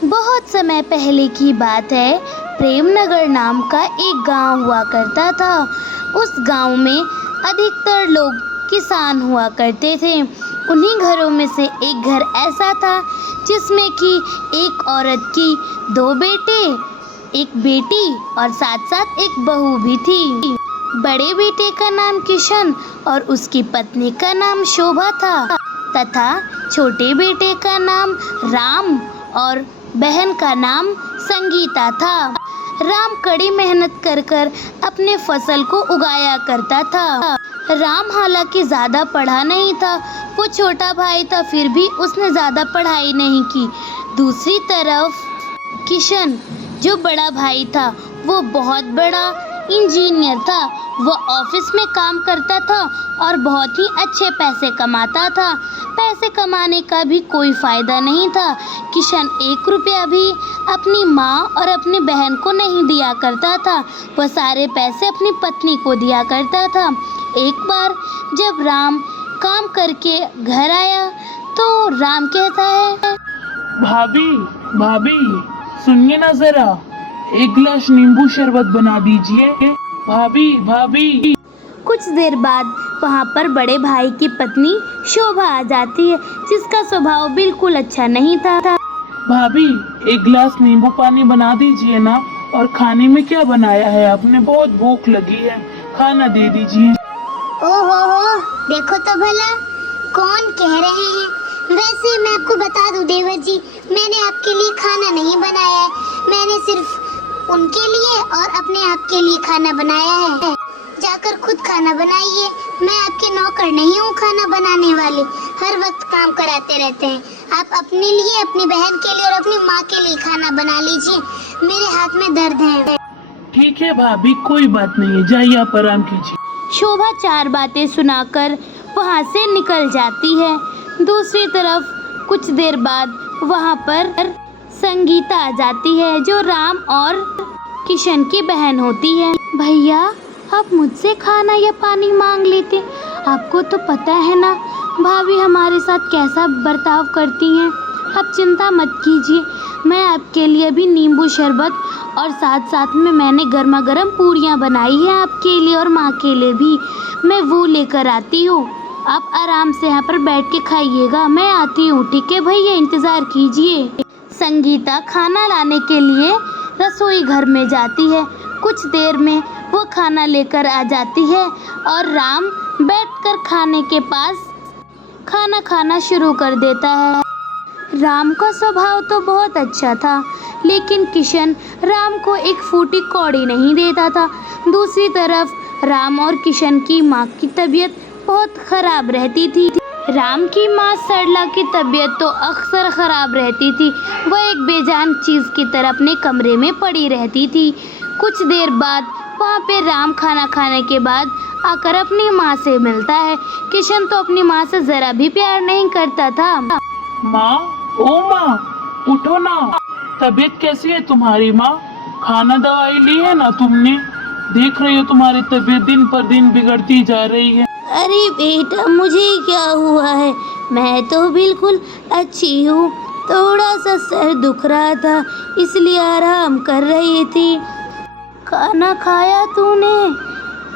बहुत समय पहले की बात है। प्रेमनगर नाम का एक गांव हुआ करता था। उस गांव में अधिकतर लोग किसान हुआ करते थे। उन्हीं घरों में से एक घर ऐसा था जिसमें कि एक औरत की दो बेटे, एक बेटी और साथ साथ एक बहू भी थी। बड़े बेटे का नाम किशन और उसकी पत्नी का नाम शोभा था तथा छोटे बेटे का नाम राम और बहन का नाम संगीता था। राम कड़ी मेहनत कर कर अपने फसल को उगाया करता था। राम हालांकि ज़्यादा पढ़ा नहीं था, वो छोटा भाई था, फिर भी उसने ज़्यादा पढ़ाई नहीं की। दूसरी तरफ किशन जो बड़ा भाई था वो बहुत बड़ा इंजीनियर था। वो ऑफिस में काम करता था और बहुत ही अच्छे पैसे कमाता था। पैसे कमाने का भी कोई फ़ायदा नहीं था। किशन 1 रुपया भी अपनी माँ और अपनी बहन को नहीं दिया करता था। वह सारे पैसे अपनी पत्नी को दिया करता था। एक बार जब राम काम करके घर आया तो राम कहता है, भाभी भाभी सुनिए ना जरा, एक गिलास नींबू शरबत बना दीजिए। भाभी भाभी। कुछ देर बाद वहाँ पर बड़े भाई की पत्नी शोभा आ जाती है जिसका स्वभाव बिल्कुल अच्छा नहीं था। भाभी एक गिलास नींबू पानी बना दीजिए ना, और खाने में क्या बनाया है आपने? बहुत भूख लगी है, खाना दे दीजिए। ओहो, देखो तो भला कौन कह रहे हैं। वैसे मैं आपको बता दूं देवर जी, मैंने आपके लिए खाना नहीं बनाया है। मैंने सिर्फ उनके लिए और अपने आप के लिए खाना बनाया है। जाकर खुद खाना बनाइए। मैं आपके नौकर नहीं हूँ खाना बनाने वाले, हर वक्त काम कराते रहते हैं। आप अपने लिए, अपनी बहन के लिए और अपनी माँ के लिए खाना बना लीजिए। मेरे हाथ में दर्द है। ठीक है भाभी, कोई बात नहीं है, जाइए आप आराम कीजिए। शोभा 4 बातें सुनाकर वहाँ से निकल जाती है। दूसरी तरफ कुछ देर बाद वहाँ पर संगीता आ जाती है जो राम और किशन की बहन होती है। भैया, आप मुझसे खाना या पानी मांग लेते। आपको तो पता है ना भाभी हमारे साथ कैसा बर्ताव करती हैं। आप चिंता मत कीजिए, मैं आपके लिए भी नींबू शरबत और साथ साथ में मैंने गर्मा गर्म पूरियाँ बनाई हैं आपके लिए और माँ के लिए भी। मैं वो लेकर आती हूँ। आप आराम से यहाँ पर बैठ के खाइएगा, मैं आती हूँ। ठीक है भैया, इंतज़ार कीजिए। संगीता खाना लाने के लिए रसोई घर में जाती है। कुछ देर में वो खाना लेकर आ जाती है और राम बैठकर खाने के पास खाना खाना शुरू कर देता है। राम का स्वभाव तो बहुत अच्छा था, लेकिन किशन राम को एक फूटी कौड़ी नहीं देता था। दूसरी तरफ राम और किशन की माँ की तबीयत बहुत ख़राब रहती थी। राम की माँ सरला की तबीयत तो अक्सर ख़राब रहती थी। वह एक बेजान चीज़ की तरह अपने कमरे में पड़ी रहती थी। कुछ देर बाद वहाँ पे राम खाना खाने के बाद आकर अपनी माँ से मिलता है। किशन तो अपनी माँ से ज़रा भी प्यार नहीं करता था। माँ, ओ माँ, उठो ना। तबीयत कैसी है तुम्हारी माँ? खाना दवाई ली है ना तुमने? देख रही हो तुम्हारी तबीयत दिन पर दिन बिगड़ती जा रही है। अरे बेटा, मुझे क्या हुआ है, मैं तो बिल्कुल अच्छी हूँ। थोड़ा सा सर दुख रहा था इसलिए आराम कर रही थी। खाना खाया तूने?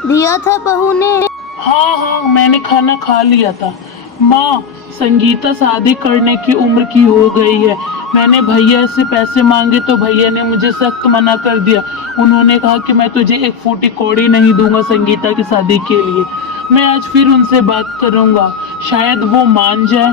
दिया था बहू ने? हाँ हाँ, मैंने खाना खा लिया था। माँ, संगीता शादी करने की उम्र की हो गई है। मैंने भैया से पैसे मांगे तो भैया ने मुझे सख्त मना कर दिया। उन्होंने कहा कि मैं तुझे एक फूटी कौड़ी नहीं दूंगा संगीता की शादी के लिए। मैं आज फिर उनसे बात करूंगा, शायद वो मान जाए।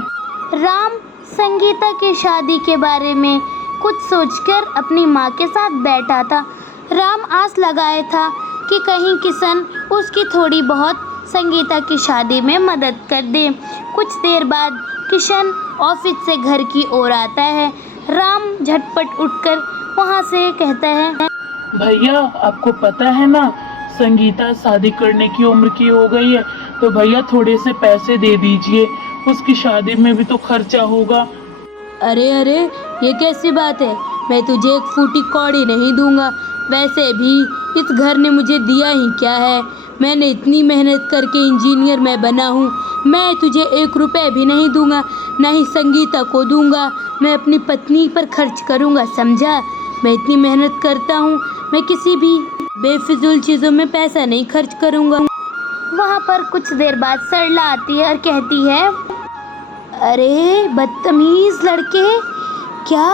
राम संगीता की शादी के बारे में कुछ सोचकर अपनी माँ के साथ बैठा था। राम आस लगाया था कि कहीं किशन उसकी थोड़ी बहुत संगीता की शादी में मदद कर दे। कुछ देर बाद किशन ऑफिस से घर की ओर आता है। राम झटपट उठकर वहाँ से कहता है, भैया आपको पता है ना, संगीता शादी करने की उम्र की हो गई है, तो भैया थोड़े से पैसे दे दीजिए, उसकी शादी में भी तो खर्चा होगा। अरे अरे, ये कैसी बात है? मैं तुझे एक फूटी कौड़ी नहीं दूंगा। वैसे भी इस घर ने मुझे दिया ही क्या है? मैंने इतनी मेहनत करके इंजीनियर मैं बना हूँ। मैं तुझे 1 रुपये भी नहीं दूंगा, ना ही संगीता को दूंगा। मैं अपनी पत्नी पर खर्च करूँगा, समझा? मैं इतनी मेहनत करता हूँ, मैं किसी भी बेफिजूल चीज़ों में पैसा नहीं खर्च करूँगा। वहाँ पर कुछ देर बाद सरला आती है और कहती है, अरे बदतमीज़ लड़के, क्या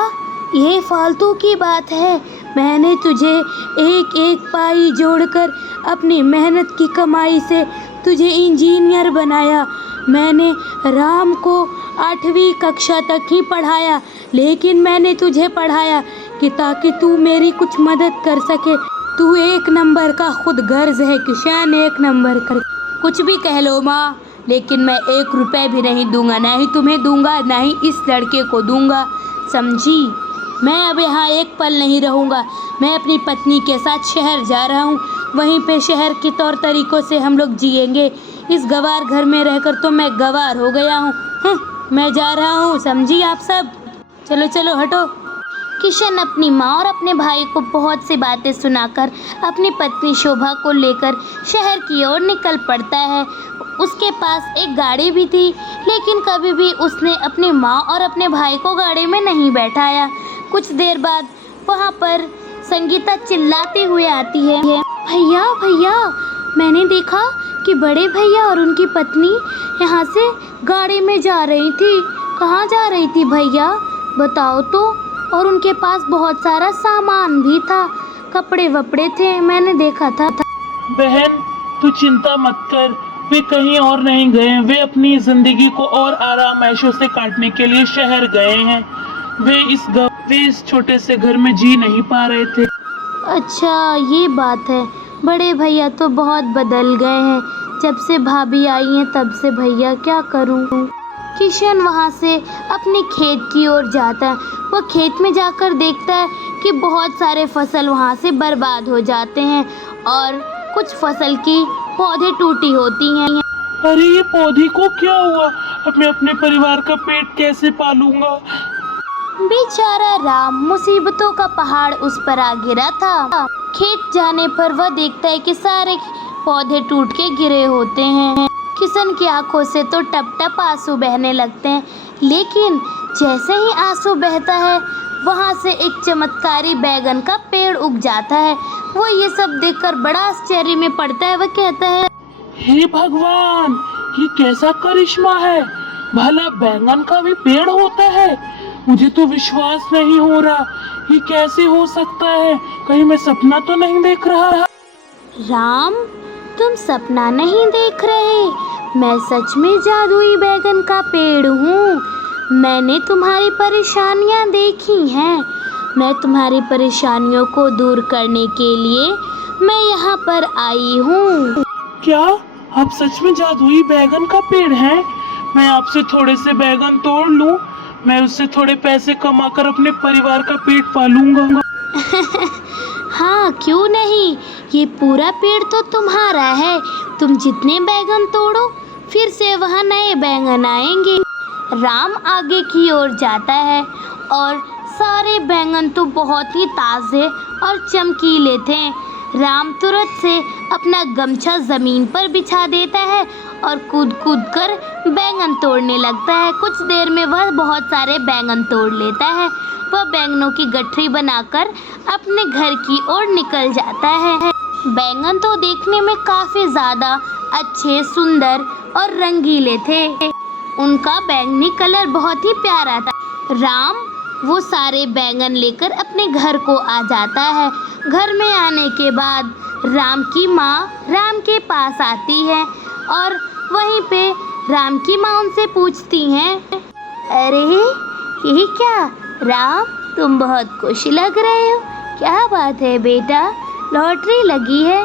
ये फालतू की बात है? मैंने तुझे एक एक पाई जोड़कर अपनी मेहनत की कमाई से तुझे इंजीनियर बनाया। मैंने राम को 8वीं कक्षा तक ही पढ़ाया, लेकिन मैंने तुझे पढ़ाया कि ताकि तू मेरी कुछ मदद कर सके। तू एक नंबर का खुद गर्ज है किशन, एक नंबर कर। कुछ भी कह लो माँ, लेकिन मैं 1 रुपए भी नहीं दूंगा, ना ही तुम्हें दूंगा, ना ही इस लड़के को दूंगा, समझी? मैं अब यहाँ एक पल नहीं रहूँगा। मैं अपनी पत्नी के साथ शहर जा रहा हूँ, वहीं पे शहर के तौर तरीकों से हम लोग जिएंगे। इस गवार घर में रहकर तो मैं गवार हो गया हूँ। मैं जा रहा हूँ, समझी आप सब? चलो चलो हटो। किशन अपनी माँ और अपने भाई को बहुत सी बातें सुनाकर अपनी पत्नी शोभा को लेकर शहर की ओर निकल पड़ता है। उसके पास एक गाड़ी भी थी, लेकिन कभी भी उसने अपनी माँ और अपने भाई को गाड़ी में नहीं बैठाया। कुछ देर बाद वहाँ पर संगीता चिल्लाते हुए आती है, भैया भैया, मैंने देखा कि बड़े भैया और उनकी पत्नी यहाँ से गाड़ी में जा रही थी। कहाँ जा रही थी भैया, बताओ तो? और उनके पास बहुत सारा सामान भी था, कपड़े वपड़े थे, मैंने देखा था। बहन तू चिंता मत कर, वे कहीं और नहीं गए। वे अपनी जिंदगी को और आराम ऐशों से काटने के लिए शहर गए हैं। वे इस छोटे से घर में जी नहीं पा रहे थे। अच्छा ये बात है, बड़े भैया तो बहुत बदल गए हैं। जब से भाभी आई हैं तब से भैया क्या करूं। किशन वहां से अपने खेत की ओर जाता है। वह खेत में जाकर देखता है कि बहुत सारे फसल वहां से बर्बाद हो जाते हैं और कुछ फसल की पौधे टूटी होती हैं। अरे ये पौधे को क्या हुआ? अब मैं अपने परिवार का पेट कैसे पालूंगा? बेचारा राम, मुसीबतों का पहाड़ उस पर आ गिरा था। खेत जाने पर वह देखता है कि सारे पौधे टूट के गिरे होते हैं। किशन की आंखों से तो टप टप आंसू बहने लगते हैं, लेकिन जैसे ही आंसू बहता है वहाँ से एक चमत्कारी बैगन का पेड़ उग जाता है। वो ये सब देखकर बड़ा आश्चर्य में पड़ता है। वह कहता है, हे भगवान, ये कैसा करिश्मा है? भला बैंगन का भी पेड़ होता है? मुझे तो विश्वास नहीं हो रहा। ये कैसे हो सकता है? कहीं मैं सपना तो नहीं देख रहा? राम, तुम सपना नहीं देख रहे, मैं सच में जादुई बैगन का पेड़ हूँ। मैंने तुम्हारी परेशानियाँ देखी हैं। मैं तुम्हारी परेशानियों को दूर करने के लिए मैं यहाँ पर आई हूँ। क्या आप सच में जादुई बैगन का पेड़ हैं? मैं आपसे थोड़े से बैगन तोड़ लूं? मैं उससे थोड़े पैसे कमाकर अपने परिवार का पेट पालूंगा। हाँ क्यों नहीं, ये पूरा पेड़ तो तुम्हारा है। तुम जितने बैगन तोड़ो फिर से वहाँ नए बैगन आएंगे। राम आगे की ओर जाता है और सारे बैंगन तो बहुत ही ताज़े और चमकीले थे। राम तुरंत से अपना गमछा ज़मीन पर बिछा देता है और कूद कूद कर बैंगन तोड़ने लगता है। कुछ देर में वह बहुत सारे बैंगन तोड़ लेता है। वह बैंगनों की गठरी बनाकर अपने घर की ओर निकल जाता है। बैंगन तो देखने में काफ़ी ज़्यादा अच्छे, सुंदर और रंगीले थे। उनका बैंगनी कलर बहुत ही प्यारा था। राम वो सारे बैंगन लेकर अपने घर को आ जाता है। घर में आने के बाद राम की माँ राम के पास आती है और वहीं पे राम की माँ उनसे पूछती हैं, अरे ये क्या राम, तुम बहुत खुश लग रहे हो, क्या बात है बेटा, लॉटरी लगी है?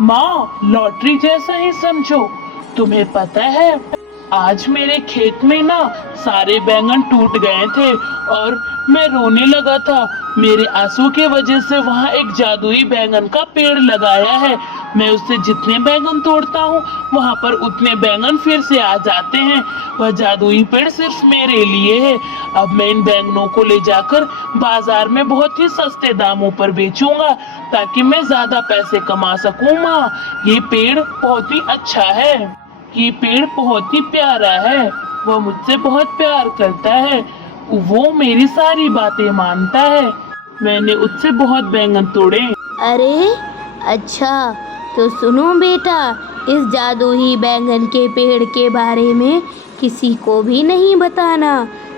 माँ, लॉटरी जैसा ही समझो। तुम्हें पता है आज मेरे खेत में ना सारे बैंगन टूट गए थे और मैं रोने लगा था। मेरे आंसू के वजह से वहाँ एक जादुई बैंगन का पेड़ लगाया है। मैं उससे जितने बैंगन तोड़ता हूँ वहाँ पर उतने बैंगन फिर से आ जाते हैं। वह जादुई पेड़ सिर्फ मेरे लिए है। अब मैं इन बैंगनों को ले जाकर बाजार में बहुत ही सस्ते दामों पर बेचूंगा ताकि मैं ज्यादा पैसे कमा सकूं। माँ, ये पेड़ बहुत ही अच्छा है, ये पेड़ बहुत ही प्यारा है। वह मुझसे बहुत प्यार करता है। वो मेरी सारी बातें मानता है। मैंने उससे बहुत बैंगन तोड़े। अरे अच्छा, तो सुनो बेटा, इस जादुई बैंगन के पेड़ के बारे में किसी को भी नहीं बताना,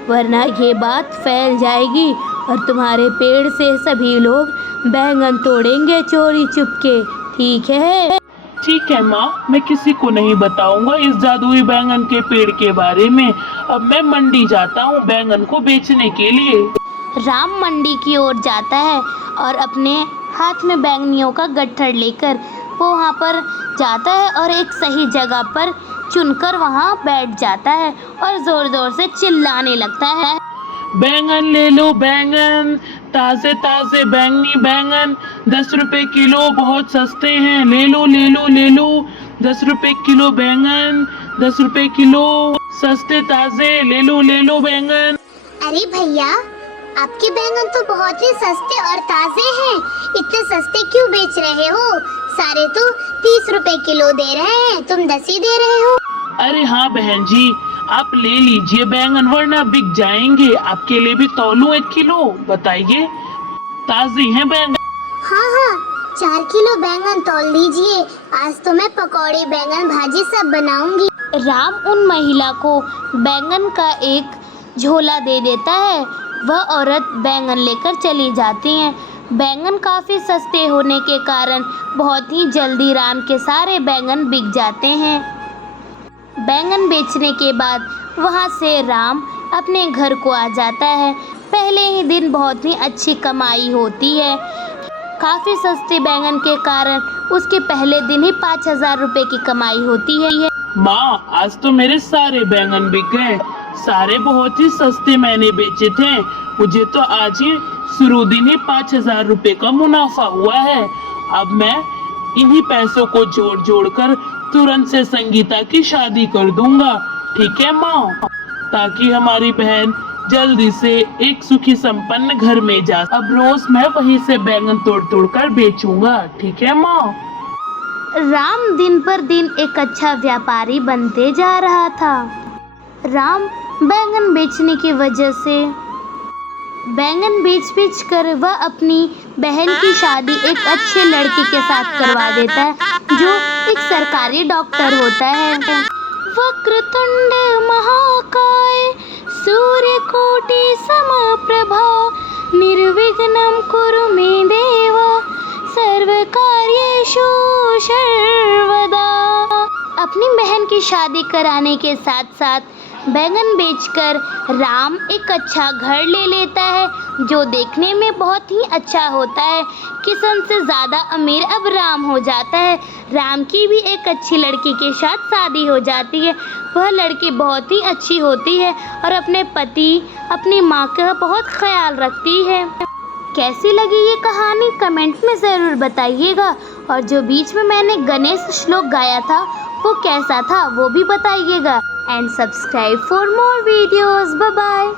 वरना ये बात फैल जाएगी और तुम्हारे पेड़ से सभी लोग बैंगन तोड़ेंगे चोरी चुपके। ठीक है? ठीक है माँ, मैं किसी को नहीं बताऊंगा इस जादुई बैंगन के पेड़ के बारे में। अब मैं मंडी जाता हूँ बैंगन को बेचने के लिए। राम मंडी की ओर जाता है और अपने हाथ में बैंगनियों का गट्ठर लेकर वो वहाँ पर जाता है और एक सही जगह पर चुनकर वहाँ बैठ जाता है और ज़ोर ज़ोर से चिल्लाने लगता है। बैंगन ले लो बैंगन, ताजे ताजे बैंगनी बैंगन 10 रुपए किलो, बहुत सस्ते हैं, ले लो ले लो ले लो। 10 रुपए किलो बैंगन, 10 रुपए किलो, सस्ते ताजे, ले लो बैंगन। अरे भैया, आपके बैंगन तो बहुत ही सस्ते और ताजे हैं, इतने सस्ते क्यों बेच रहे हो? सारे तो 30 रुपए किलो दे रहे हैं, तुम 10 ही दे रहे हो। अरे हाँ बहन जी, आप ले लीजिए बैंगन वरना बिक जाएंगे। आपके लिए भी तौलूं 1 किलो, बताइए, ताजी हैं बैंगन। हाँ, 4 किलो बैंगन तौल दीजिए, आज तो मैं पकौड़े बैंगन भाजी सब बनाऊंगी। राम उन महिला को बैंगन का एक झोला दे देता है। वह औरत बैंगन लेकर चली जाती हैं। बैंगन काफ़ी सस्ते होने के कारण बहुत ही जल्दी राम के सारे बैंगन बिक जाते हैं। बैंगन बेचने के बाद वहाँ से राम अपने घर को आ जाता है। पहले ही दिन बहुत ही अच्छी कमाई होती है। काफ़ी सस्ते बैंगन के कारण उसके पहले दिन ही 5,000 रुपये की कमाई होती है। माँ, आज तो मेरे सारे बैंगन बिक गए, सारे बहुत ही सस्ते मैंने बेचे थे। मुझे तो आज ही शुरू दिन ही 5,000 रुपये का मुनाफा हुआ है। अब मैं इन्हीं पैसों को जोड़ जोड़ कर तुरंत से संगीता की शादी कर दूंगा। ठीक है माँ? ताकि हमारी बहन जल्दी से एक सुखी संपन्न घर में जा। अब रोज मैं वहीं से बैंगन तोड़ तोड़ कर बेचूंगा। ठीक है माँ? राम दिन पर दिन एक अच्छा व्यापारी बनते जा रहा था। राम बैंगन बेचने की वजह से बैंगन बेच कर वह अपनी बहन की शादी एक अच्छे लड़के के साथ करवा देता है, जो एक सरकारी डॉक्टर होता है। वक्रतुंड महाकाय सूर्यकोटि समप्रभा निर्विघ्नं कुरु मे देव सर्वकार्येषु सर्वदा। अपनी बहन की शादी कराने के साथ साथ बैंगन बेचकर राम एक अच्छा घर ले लेता है, जो देखने में बहुत ही अच्छा होता है। किशन से ज़्यादा अमीर अब राम हो जाता है। राम की भी एक अच्छी लड़की के साथ शादी हो जाती है। वह लड़की बहुत ही अच्छी होती है और अपने पति, अपनी माँ का बहुत ख्याल रखती है। कैसी लगी ये कहानी कमेंट में ज़रूर बताइएगा, और जो बीच में मैंने गणेश श्लोक गाया था वो कैसा था वो भी बताइएगा। And subscribe for more videos. Bye bye.